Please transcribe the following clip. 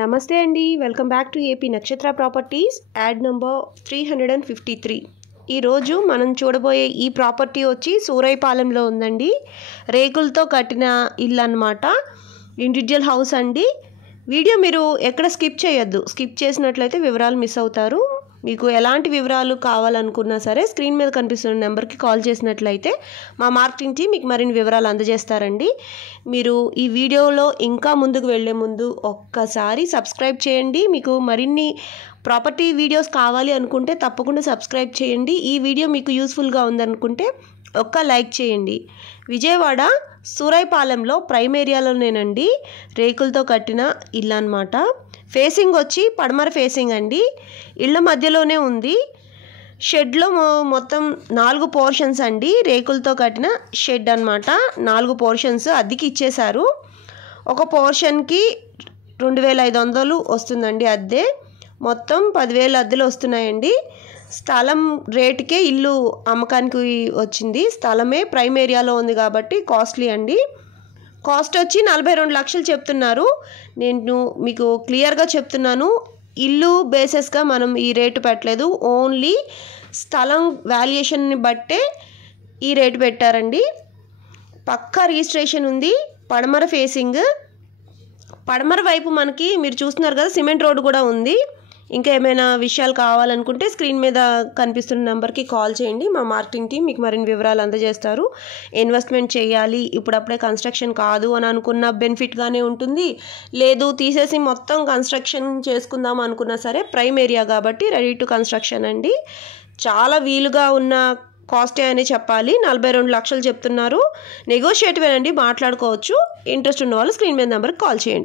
నమస్తే అండి, welcome back to AP నక్షత్ర ప్రాపర్టీస్. Add number 353. ఈరోజు మనం చూడబోయే ఈ ప్రాపర్టీ వచ్చి సూరైపాలెంలో ఉందండి. రేకులతో కట్టిన ఇల్లు అన్నమాట. ఇండివిజువల్ హౌస్ అండి. వీడియో మీరు ఎక్కడ స్కిప్ చేయొద్దు. స్కిప్ చేసినట్లయితే వివరాలు మిస్ అవుతారు. మీకు ఎలాంటి వివరాలు కావాలనుకున్నా సరే స్క్రీన్ మీద కనిపిస్తున్న నెంబర్కి కాల్ చేసినట్లయితే మా మార్కెటింగ్ టీం మీకు మరిన్ని వివరాలు అందజేస్తారండి. మీరు ఈ వీడియోలో ఇంకా ముందుకు వెళ్ళే ముందు ఒక్కసారి సబ్స్క్రైబ్ చేయండి. మీకు మరిన్ని ప్రాపర్టీ వీడియోస్ కావాలి అనుకుంటే తప్పకుండా సబ్స్క్రైబ్ చేయండి. ఈ వీడియో మీకు యూస్ఫుల్గా ఉందనుకుంటే ఒక్క లైక్ చేయండి. విజయవాడ సూరైపాలెంలో ప్రైమ్ ఏరియాలోనేనండి రేకులతో కట్టిన ఇల్లు అన్నమాట. ఫేసింగ్ వచ్చి పడమర ఫేసింగ్ అండి. ఇళ్ళ మధ్యలోనే ఉంది. షెడ్లో మొత్తం 4 పోర్షన్స్ అండి. రేకులతో కట్టిన షెడ్ అన్నమాట. 4 పోర్షన్స్ అద్దెకి ఇచ్చేశారు. ఒక పోర్షన్కి 2500 వస్తుందండి అద్దె. మొత్తం 10,000 అద్దెలు వస్తున్నాయండి. స్థలం రేటుకే ఇల్లు అమ్మకానికి వచ్చింది. స్థలమే ప్రైమ్ ఏరియాలో ఉంది కాబట్టి కాస్ట్లీ అండి. కాస్ట్ వచ్చి 42 లక్షలు చెప్తున్నారు. నేను మీకు క్లియర్గా చెప్తున్నాను, ఇల్లు బేసెస్గా మనం ఈ రేటు పెట్టలేదు. ఓన్లీ స్థలం వాల్యుయేషన్ని బట్టే ఈ రేటు పెట్టారండి. పక్కా రిజిస్ట్రేషన్ ఉంది. పడమర ఫేసింగ్. పడమర వైపు మనకి మీరు చూస్తున్నారు కదా, సిమెంట్ రోడ్డు కూడా ఉంది. ఇంకా ఏమైనా విషయాలు కావాలనుకుంటే స్క్రీన్ మీద కనిపిస్తున్న నెంబర్కి కాల్ చేయండి. మా మార్కెటింగ్ టీం మీకు మరిన్ని వివరాలు అందజేస్తారు. ఇన్వెస్ట్మెంట్ చేయాలి, ఇప్పుడప్పుడే కన్స్ట్రక్షన్ కాదు అని అనుకున్న బెనిఫిట్గానే ఉంటుంది. లేదు తీసేసి మొత్తం కన్స్ట్రక్షన్ చేసుకుందాం అనుకున్నా సరే ప్రైమ్ ఏరియా కాబట్టి రెడీ టు కన్స్ట్రక్షన్ అండి. చాలా వీలుగా ఉన్న కాస్టే అని చెప్పాలి. 42 లక్షలు చెప్తున్నారు. నెగోషియేటివ్ అండి, మాట్లాడుకోవచ్చు. ఇంట్రెస్ట్ ఉన్న వాళ్ళు స్క్రీన్ మీద నెంబర్కి కాల్ చేయండి.